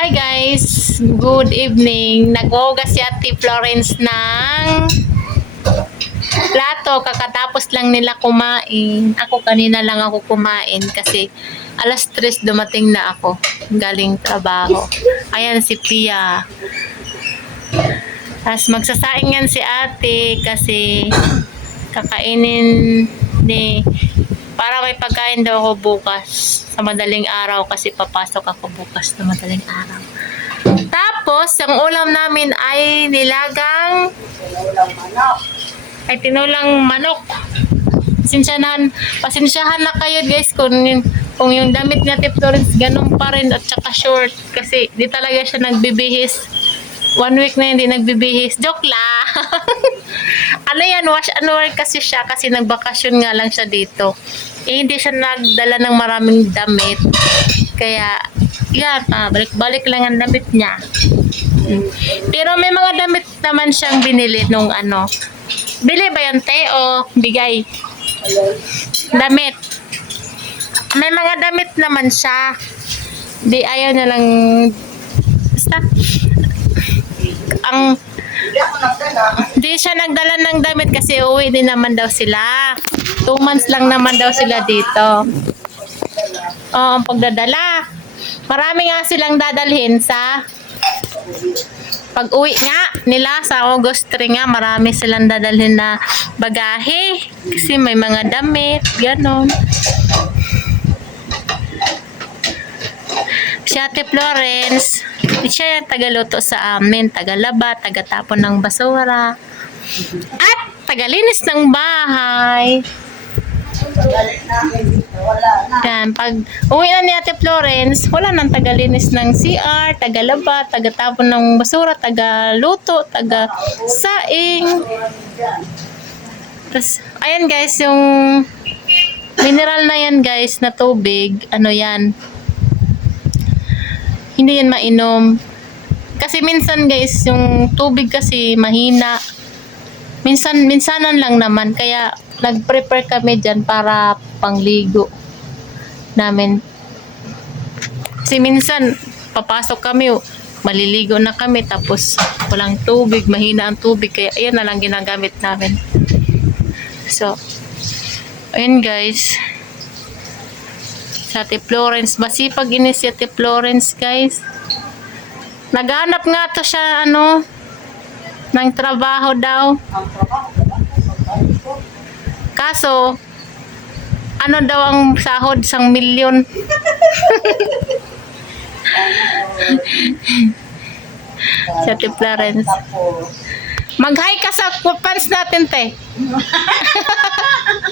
Hi guys! Good evening. Nag-ugas si Ate Florence ng plato. Kakatapos lang nila kumain. Ako kanina lang ako kumain kasi alas 3 dumating na ako galing trabaho. Ayan si Pia. Tapos magsasaingan si ate kasi kakainin ni para may pagkain daw ako bukas sa madaling araw kasi papasok ako bukas sa madaling araw. Tapos, ang ulam namin ay nilagang ay tinulang manok. Pasensyahan, pasensyahan na kayo guys kung, kung yung damit niya Tip Florence ganun pa rin at saka short kasi di talaga siya nagbibihis. One week na hindi nagbibihis. Joke lang. ano yan, wash and wear kasi siya kasi nagbakasyon nga lang siya dito. Eh, hindi siya nagdala ng maraming damit. Kaya, yan, ah, balik-balik lang ang damit niya. Pero may mga damit naman siyang binili nung ano. Bili ba yan, te? O bigay? Damit. May mga damit naman siya. Di ayaw na lang. Basta, ang Di siya nagdala ng damit kasi uwi din naman daw sila. Two months lang naman daw sila dito. Oo, ang pagdadala. Marami nga silang dadalhin sa pag uwi nga nila sa August 3 nga, marami silang dadalhin na bagahe. Kasi may mga damit, ganon. Si Ate Florence, siya yung tagaluto sa amin, tagalaba, tagatapon ng basura, at tagalinis ng bahay. Yan, pag uwi na ni Ate Florence, wala nang tagalinis ng CR, tagalaba, tagatapon ng basura, tagaluto, taga saing. Tapos, ayan guys, yung mineral na yan guys, na tubig, ano yan, hindi yan mainom. Kasi minsan guys, yung tubig kasi mahina. Minsan, minsanan lang naman. Kaya nag-prepare kami dyan para pangligo namin. Kasi minsan, papasok kami, maliligo na kami, tapos walang tubig, mahina ang tubig. Kaya ayan na lang ginagamit namin. So, ayun guys sa Ate Florence. Masipag ini si Ate Florence, guys. Naghanap nga to siya, ano, ng trabaho daw. Kaso, ano daw ang sahod? Sang milyon. si Ate Florence. Mag-hi ka sa fans natin, te.